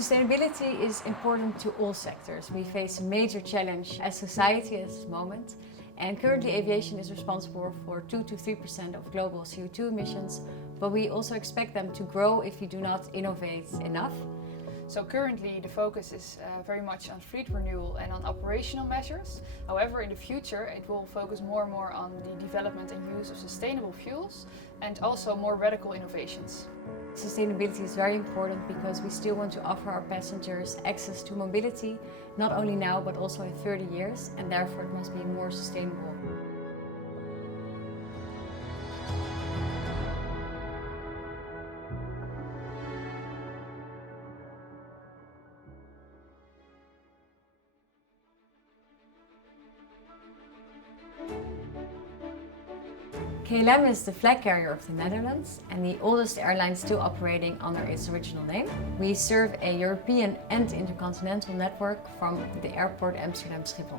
Sustainability is important to all sectors. We face a major challenge as society at this moment, and currently aviation is responsible for 2 to 3% of global CO2 emissions, but we also expect them to grow if we do not innovate enough. So currently the focus is very much on fleet renewal and on operational measures. However, in the future it will focus more and more on the development and use of sustainable fuels and also more radical innovations. Sustainability is very important because we still want to offer our passengers access to mobility, not only now but also in 30 years, and therefore it must be more sustainable. KLM is the flag carrier of the Netherlands and the oldest airline still operating under its original name. We serve a European and intercontinental network from the airport Amsterdam Schiphol.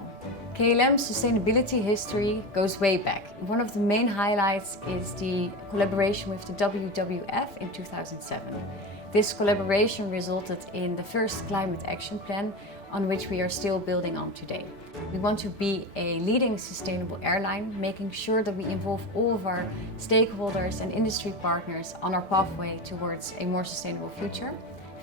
KLM's sustainability history goes way back. One of the main highlights is the collaboration with the WWF in 2007. This collaboration resulted in the first climate action plan on which we are still building on today. We want to be a leading sustainable airline, making sure that we involve all of our stakeholders and industry partners on our pathway towards a more sustainable future.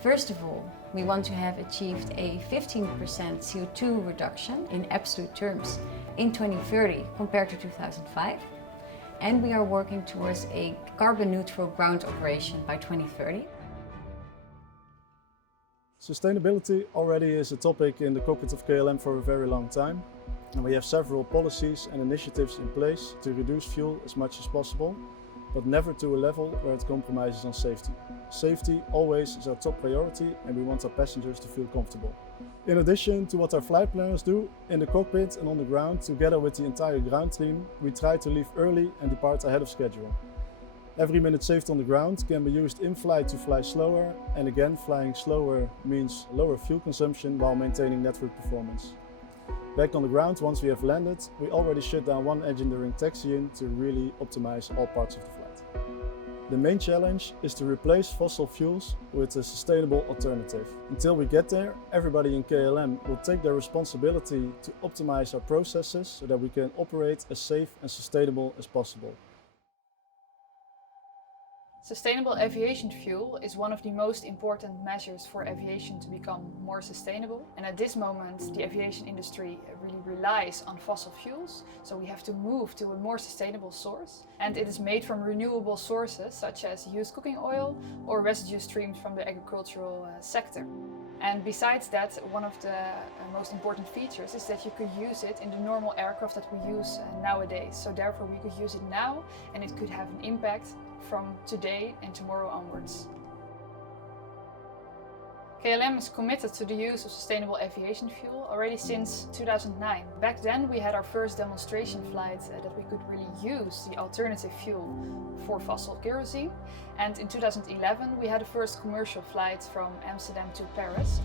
First of all, we want to have achieved a 15% CO2 reduction in absolute terms in 2030 compared to 2005. And we are working towards a carbon neutral ground operation by 2030. Sustainability already is a topic in the cockpit of KLM for a very long time, and we have several policies and initiatives in place to reduce fuel as much as possible, but never to a level where it compromises on safety. Safety always is our top priority, and we want our passengers to feel comfortable. In addition to what our flight planners do in the cockpit and on the ground, together with the entire ground team, we try to leave early and depart ahead of schedule. Every minute saved on the ground can be used in flight to fly slower, and again, flying slower means lower fuel consumption while maintaining network performance. Back on the ground, once we have landed, we already shut down one engine during taxiing to really optimize all parts of the flight. The main challenge is to replace fossil fuels with a sustainable alternative. Until we get there, everybody in KLM will take their responsibility to optimize our processes so that we can operate as safe and sustainable as possible. Sustainable aviation fuel is one of the most important measures for aviation to become more sustainable. And at this moment, the aviation industry really relies on fossil fuels, so we have to move to a more sustainable source. And it is made from renewable sources such as used cooking oil or residue streams from the agricultural sector. And besides that, one of the most important features is that you could use it in the normal aircraft that we use nowadays. So therefore we could use it now and it could have an impact from today and tomorrow onwards. KLM is committed to the use of sustainable aviation fuel already since 2009. Back then we had our first demonstration flight that we could really use the alternative fuel for fossil kerosene. And in 2011 we had the first commercial flight from Amsterdam to Paris.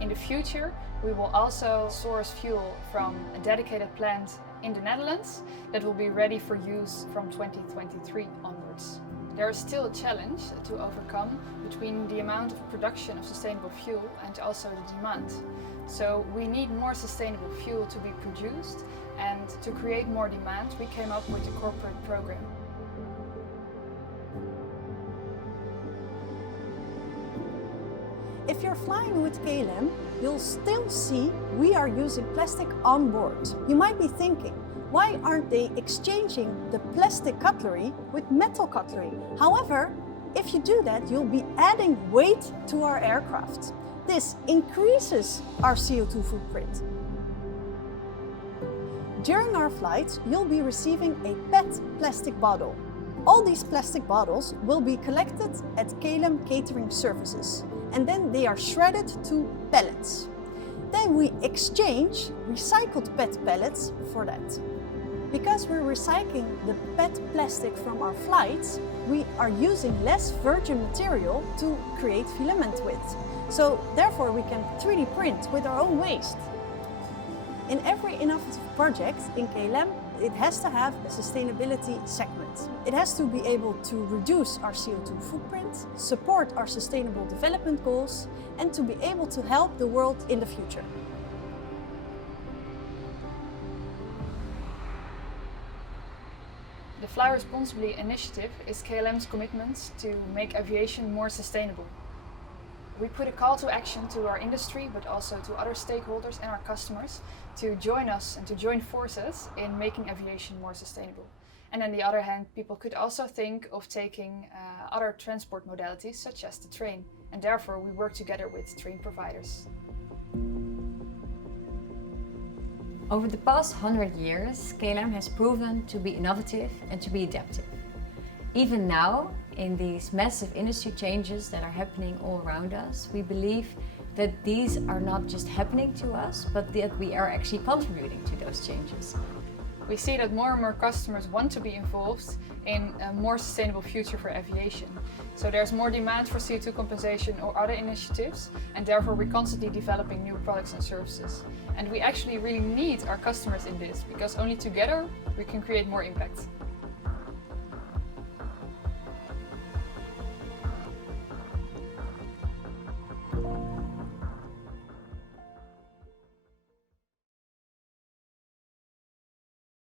In the future we will also source fuel from a dedicated plant in the Netherlands that will be ready for use from 2023 onwards. There is still a challenge to overcome between the amount of production of sustainable fuel and also the demand. So we need more sustainable fuel to be produced, and to create more demand we came up with a corporate program. If you're flying with KLM, you'll still see we are using plastic on board. You might be thinking, why aren't they exchanging the plastic cutlery with metal cutlery? However, if you do that, you'll be adding weight to our aircraft. This increases our CO2 footprint. During our flights, you'll be receiving a PET plastic bottle. All these plastic bottles will be collected at KLM Catering Services, and then they are shredded to pellets. Then we exchange recycled PET pellets for that. Because we're recycling the PET plastic from our flights, we are using less virgin material to create filament with. So therefore we can 3D print with our own waste. In every innovative project in KLM, it has to have a sustainability segment. It has to be able to reduce our CO2 footprint, support our sustainable development goals, and to be able to help the world in the future. The Fly Responsibly initiative is KLM's commitment to make aviation more sustainable. We put a call to action to our industry, but also to other stakeholders and our customers to join us and to join forces in making aviation more sustainable. And on the other hand, people could also think of taking other transport modalities, such as the train. And therefore, we work together with train providers. Over the past 100 years, KLM has proven to be innovative and to be adaptive. Even now, in these massive industry changes that are happening all around us, we believe that these are not just happening to us, but that we are actually contributing to those changes. We see that more and more customers want to be involved in a more sustainable future for aviation. So there's more demand for CO2 compensation or other initiatives, and therefore we're constantly developing new products and services. And we actually really need our customers in this, because only together we can create more impact.